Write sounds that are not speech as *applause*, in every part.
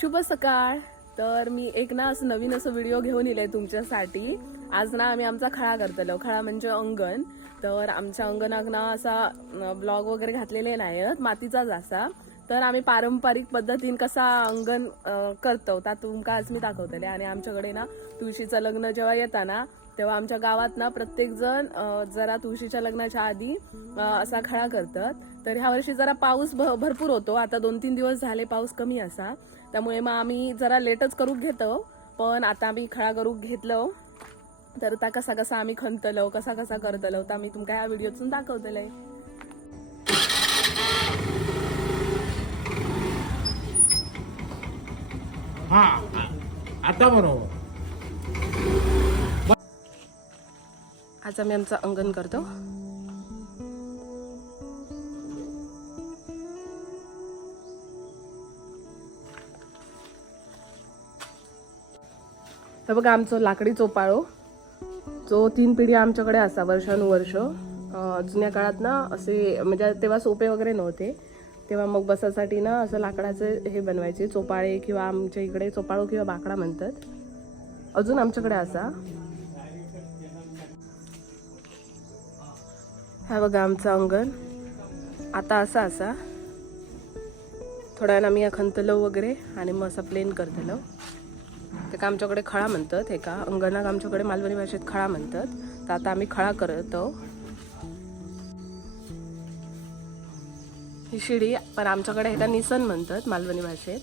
शुभ सकाळ. तर मी एक ना असं नवीन असं व्हिडिओ घेऊन येईल तुमच्यासाठी. आज ना आम्ही आमचा खळा करतलो. खळा म्हणजे अंगण. तर आमच्या अंगणाक ना असा ब्लॉग वगैरे घातलेले नाहीत मातीचाच असा. तर आम्ही पारंपरिक पद्धतीन कसा अंगण करतो ता तुमका आज मी दाखवतले. आणि आमच्याकडे ना तुळशीचं लग्न जेव्हा येताना तेव्हा आमच्या गावात ना प्रत्येक जण जरा तुळशीच्या लग्नाच्या आधी असा खळा करतात. तर ह्या वर्षी जरा पाऊस भरपूर होतो. आता दोन तीन दिवस झाले पाऊस कमी असा. त्यामुळे मग आम्ही जरा लेटच करून घेतो. पण आता आम्ही खळा करून घेतलो. तर आता कसा कसा आम्ही खणतलो कसा कसा करतलो तर आम्ही तुमका ह्या व्हिडिओतून दाखवतले हा आ- आता बरोबर. आज आम्ही आमचं अंगण करतो. तर बघा आमचं लाकडी चोपाळो जो तीन पिढी आमच्याकडे असा वर्षानुवर्ष जुन्या काळात ना असे म्हणजे तेव्हा सोपे वगैरे नव्हते. तेव्हा मग बसासाठी ना असं लाकडाचे हे बनवायचे चोपाळे किंवा आमच्या इकडे चोपाळो किंवा बाकडा म्हणतात. अजून आमच्याकडे असा. हा बघा आमचं अंगण. आता असा असा. थोड्या वेळानं आम्ही खंतलो वगैरे आणि मग असं प्लेन करतलो का आमच्याकडे खळा म्हणतात हे का? अंगणाक आमच्याकडे मालवणी भाषेत खळा म्हणतात? तर आता आम्ही खळा करतो. ही शिडी पण आमच्याकडे ह्याला निसन म्हणतात मालवणी भाषेत.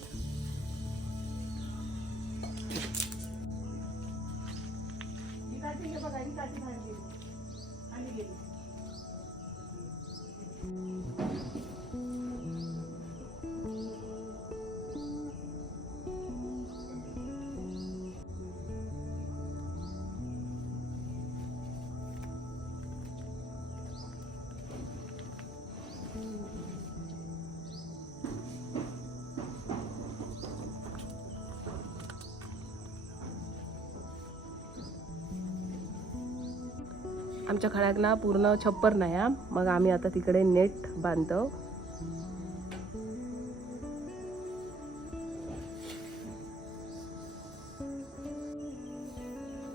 आमच्या खळ्याक ना पूर्ण छप्पर नाही हा. मग आम्ही आता तिकडे नेट बांधतो.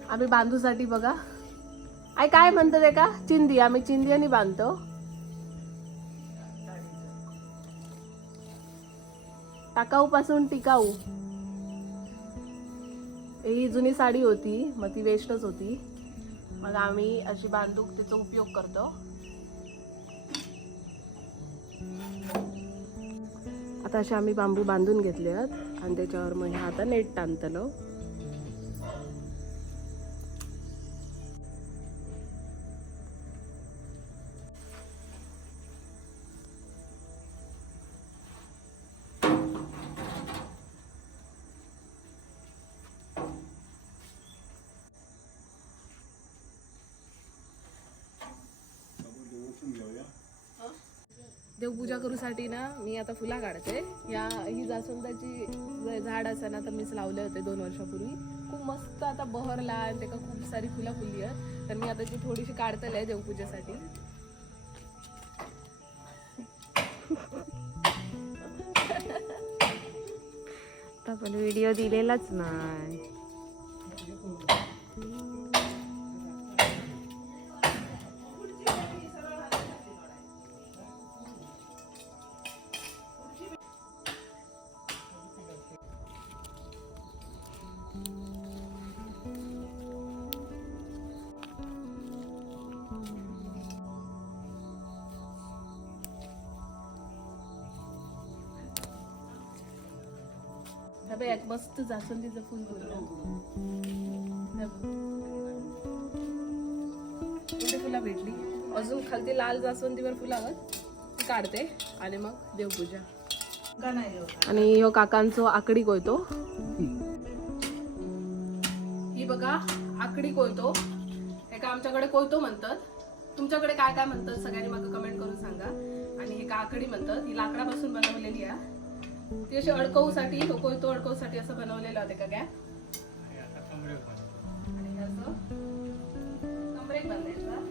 आम्ही बांधूसाठी बघा. आई काय म्हणतो ते का चिंदी. आम्ही चिंदी आणि बांधतो. टाकाऊ पासून टिकाऊ. ही जुनी साडी होती. मग ती वेस्टच होती. मग आम्ही अशी बांधूक त्याचा उपयोग करतो. आता असे आम्ही बांबू बांधून घेतले आहेत आणि त्याच्यावर मग हे आता नेट टांगतलो देवपूजा करूसाठी ना मी आता फुला काढते. या ही जास्वंदाची झाड असं ना तर मीच लावले होते दोन वर्षापूर्वी. खूप मस्त आता बहरला आणि त्याका खूप सारी फुलं फुलली आहेत. तर मी आता ती थोडीशी काढतले देवपूजेसाठी. आता पण व्हिडिओ दिलेलाच नाही. हा बघ, यात मस्त जास्वंदीचं फुल हे. एवढी फुलं भेटली. अजून खालती लाल जास्वंदीवर फुलावर ती काढते आणि मग देवपूजा. आणि ह्यो काकांचो आकडी कोयतो. ही बघा आकडी कोयतो. हे का आमच्याकडे कोयतो म्हणतात. तुमच्याकडे काय काय म्हणतात सगळ्यांनी मला कमेंट करून सांगा. आणि हे का आकडी म्हणतात ही लाकडापासून बनवलेली आहे. ती अशी अडकवूसाठी तो कोयतो अडकवूसाठी असं बनवलेलं होते का काय आणि असं? कमरेक बांधायचं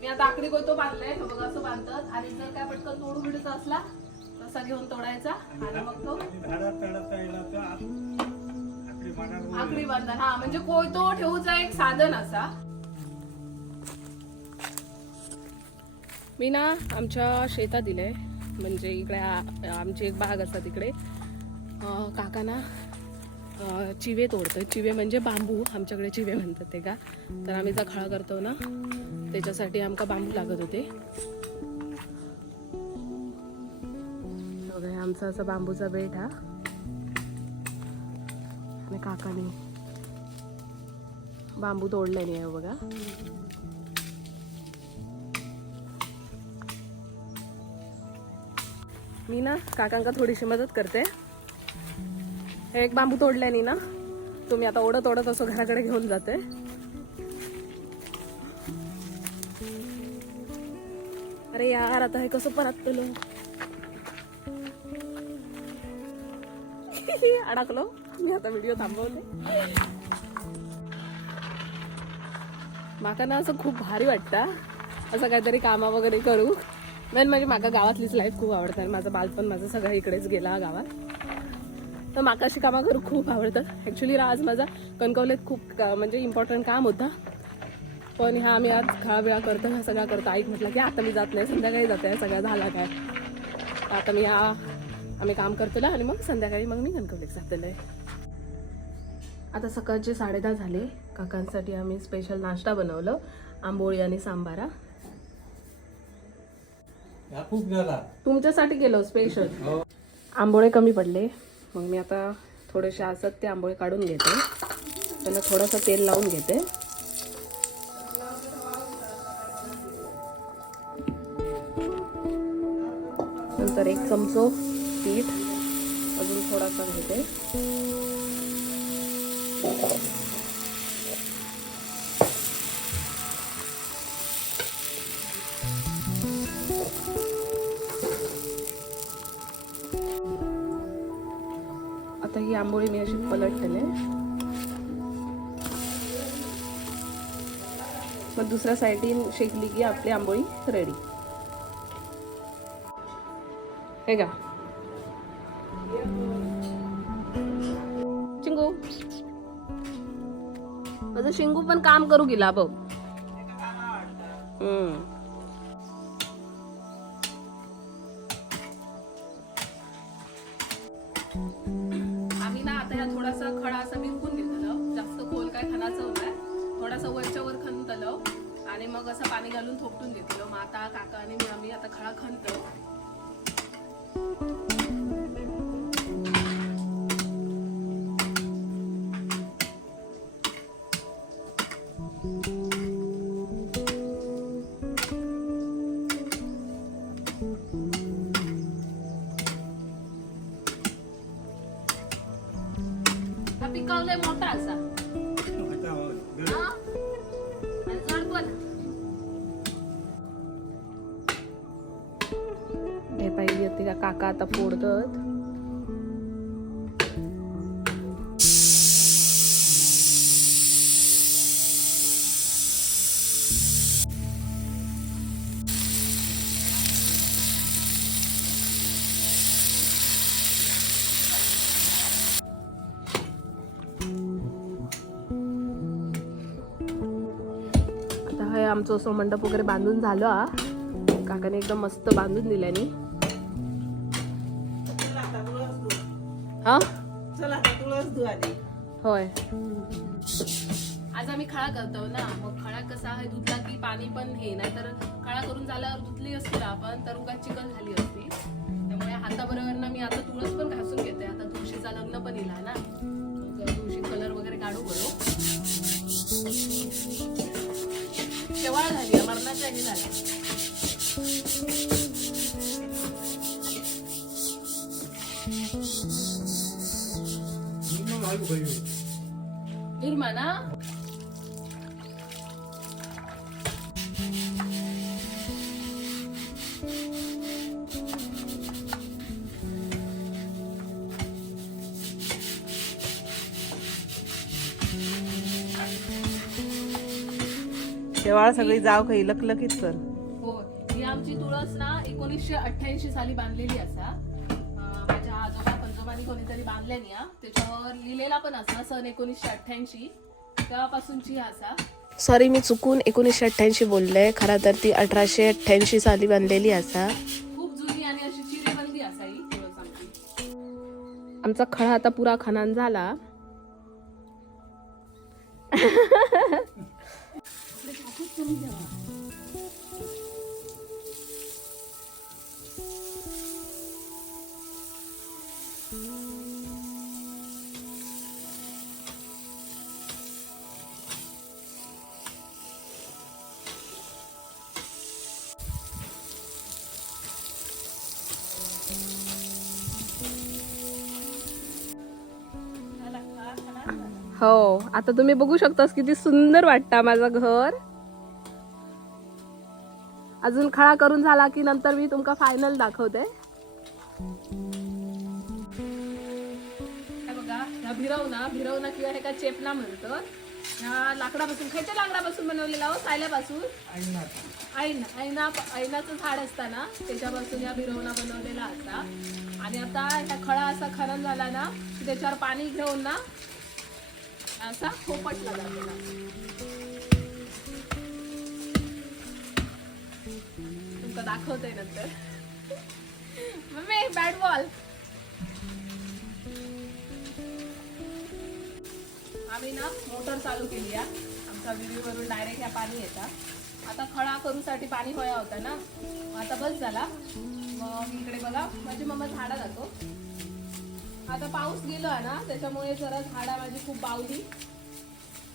मी आता आकडी कोयतो बांधलाय तो बघा असं बांधतात. आणि जर काय पटकन तोडून बिडूचा असला तसा घेऊन तोडायचा. आणि मग तो आकडी बंधन हा म्हणजे कोयतो ठेवूचा एक साधन असा. मी ना आमच्या शेतात दिलंय. म्हणजे इकडे आमची एक बाग असतात तिकडे. काकांना चिवे तोडतोय. चिवे म्हणजे बांबू. आमच्याकडे चिवे म्हणतात ते का? तर आम्ही जा खळा करतो ना त्याच्यासाठी आमका बांबू लागत होते. हे आमचा असा बांबूचा बेट हा. आणि काकाने बांबू तोडल्याने आहे बघा. मी ना काकांका थोडीशी मदत करते. हे एक बांबू तोडल्याने ना तुम्ही आता ओढत ओढत असं घराकडे घेऊन जाते. अरे यार आता हे कसं परत पेलो *laughs* अडकलो. मी आता व्हिडिओ थांबवले माका ना असं खूप भारी वाटतं. असं काहीतरी कामा वगैरे करू. मेन म्हणजे माका गावातलीच लाईफ खूप आवडतात. आणि माझं बालपण माझं सगळं इकडेच गेला गावात. तर माका अशी कामं करू खूप आवडतात ॲक्च्युली आज माझा कणकवलीत खूप का- म्हणजे इम्पॉर्टंट काम होतं. पण ह्या आम्ही आज खा वेळा करतो ह्या सगळ्या करतो. ऐक म्हटलं की आता मी जात नाही संध्याकाळी जाते. सगळं झाला काय? आता मी हा आम्ही काम करतो आणि मग संध्याकाळी मग मी कणकवलीत जातेलं आता सकाळचे साडेदहा झाले. काकांसाठी आम्ही स्पेशल नाश्ता बनवलं. आंबोळी आणि सांबारा. खूप तुमच्यासाठी केलं स्पेशल हो. आंबोळे कमी पडले. मग मी आता थोडेसे असत ते आंबोळे काढून घेते. त्यांना थोडंसं तेल लावून घेते. नंतर एक चमचो पीठ अजून थोडासा घेते. आंबोळी मी अशी पलटलेले मग दुसऱ्या साईडीन शेकली की आपली आंबोळी रेडी हे का चिंगू माझं शिंगू पण काम करू गेला बघ हम्म. मग असं पाणी घालून थोपटून घेतलं हो, मग आता काका आणि मी आम्ही आता खळा खणतो आता आता हे आमचं असं मंडप वगैरे बांधून झालं काकाने एकदम मस्त बांधून दिल्याने. हा? चला आता तुळस धु आधी. होय. आज आम्ही खळा करतो ना मग खळा कसा आहे धुतला की पाणी पण हे नाही तर खळा करून झाल्यावर धुतली असती ना आपण तर उगाच चिकन झाली असती. त्यामुळे हाताबरोबर ना मी आता तुळस पण घासून घेते. आता तुळशीचा लग्न पण येईल ना तुळशी कलर वगैरे काढू करू. शेवाळ झाली? मरणाच्या हे झाला. निर्मा ना शेवाळ सगळी जाव खाई लकलकीत कर. हो ही आमची तुळस ना एकोणीसशे अठ्ठ्याऐंशी साली बांधलेली असा. आजोबांनी कोणीतरी बांधल्यानी हा. त्याच्यावर लिहिलेला पण असा सन एकोणीसशे अठ्ठ्याऐंशी. तेव्हापासूनची असा. सॉरी मी चुकून एकोणीसशे अठ्ठ्याऐंशी बोलले. खरं तर ती अठराशे अठ्ठ्याऐंशी साली बांधलेली असा. खूप जुनी आणि अशी चिरेबंदी असा ही. आमचा खळा आता पुरा खनान झाला *laughs* हो आता तुम्ही बघू शकतास किती सुंदर वाटतं माझं घर. अजून खळा करून झाला की नंतर मी तुमका फायनल दाखवते. ह्या भिरवणा भिरवना किंवा हे का चेपना म्हणतात. ह्या लाकडापासून खायच्या लाकडापासून बनवलेला हो सायल्यापासून. ऐना ऐना ऐनाचं झाड असताना त्याच्यापासून या भिरवणा बनवलेला असता आणि आता ह्या खळा असा खरण झाला ना की त्याच्यावर पाणी घेऊन ना असा खोपटला जातो तुमका दाखवते नंतर. Mummy bat ball. आम्ही ना मोटर चालू केली आहे. आमच्या विहिरीवरून डायरेक्ट ह्या पाणी येतात आता खळा करूसाठी पाणी होया होता ना. आता बस झाला. मग इकडे बघा माझी मम्मा झाडा जातो. आता पाऊस गेलो आहे ना त्याच्यामुळे जरा झाडा माझी खूप बावली.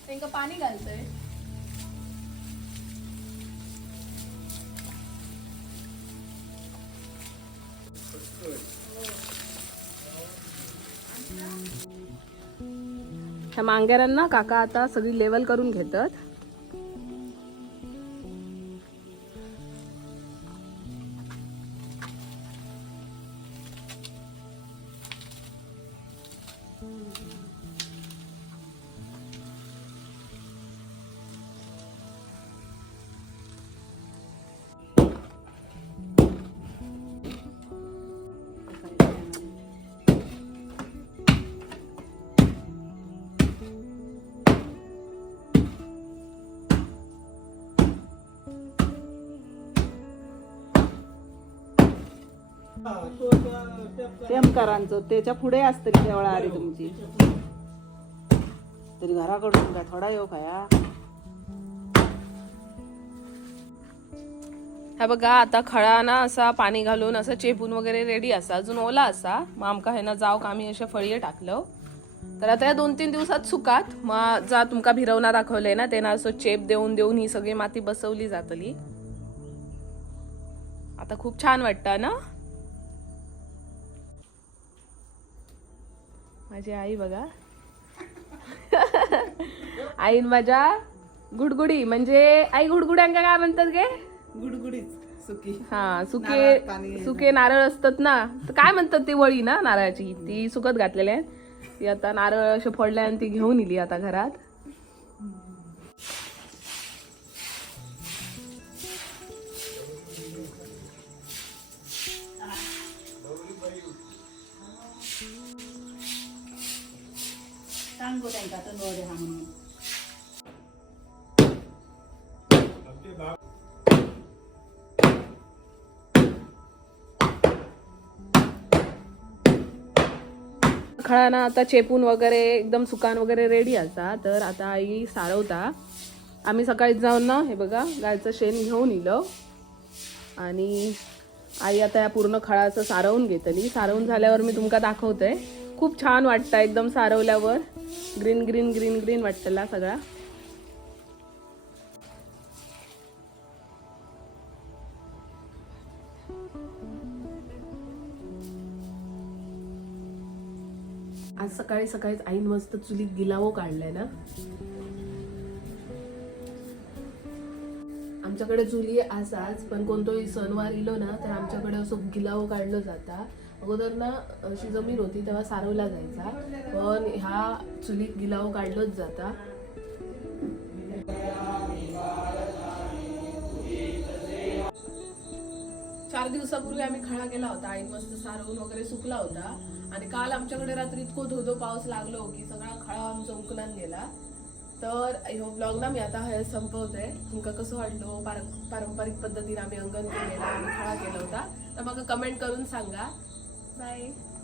त्यांना पाणी घालतोय? ह्या मांग्यारांना काका आता सगळी लेवल करून घेतात. टेमकारांचं त्याच्या पुढे असतली देवळा आली तुमची. तरी घराकडून काय थोडा येऊ खाया हा बघा आता खळा ना असा पाणी घालून असं चेपून वगैरे रेडी असा. अजून ओला असा. मग आमका हे ना जाऊ का आम्ही असे फळये टाकलं. तर आता या दोन तीन दिवसात सुकात. मग जा तुमका भिरवना दाखवलंय ना ते ना असं चेप देऊन देऊन ही सगळी माती बसवली जातली. आता खूप छान वाटतं ना? माझी आई बघा. आईन माझ्या गुडगुडी म्हणजे आई गुडगुड्यांका काय म्हणतात गे? गुडगुडीच सुकी. हा सुके सुके नारळ असतात ना. तर काय म्हणतात ते वळी ना नारळाची? ती सुकत घातलेली आहे. ती आता नारळ असे फोडले आणि ती घेऊन इली आता घरात. सांगू त्यांका तर गोडे हा म्हणून. खळाना आता चेपून वगैरे एकदम सुकान वगैरे रेडी असा. तर आता आई सारवता. आम्ही सकाळी जाऊन ना हे बघा गायचं शेण घेऊन इलो. आणि आई आता या पूर्ण खळाचं सारवून घेतली. सारवून झाल्यावर मी तुमका दाखवते. खूप छान वाटतं एकदम सारवल्यावर. ग्रीन ग्रीन ग्रीन ग्रीन वाटतला सगळा. आज सकाळी सकाळीच आईन मस्त चुलीत गिलावो काढलाय ना. आमच्याकडे चुली असाच पण कोणतोही सणवार इलो ना तर आमच्याकडे असं गिलावो काढलं जाता. अगोदर ना अशी जमीन होती तेव्हा सारवला जायचा. पण ह्या चुलीत गिलाव काढलंच जाता. चार दिवसापूर्वी आम्ही खळा केला होता. आई मस्त सारवून वगैरे सुकला होता. आणि काल आमच्याकडे रात्री इतकं धोधो पाऊस लागलो की सगळा खळा आमचा उकलान गेला. तर ह्यो ब्लॉग ना मी आता हे संपवते. तुमका कसं वाटलं? पार पारंपरिक पद्धतीने आम्ही अंगण केलेलं आणि खळा केला होता. तर मग कमेंट करून सांगा. 拜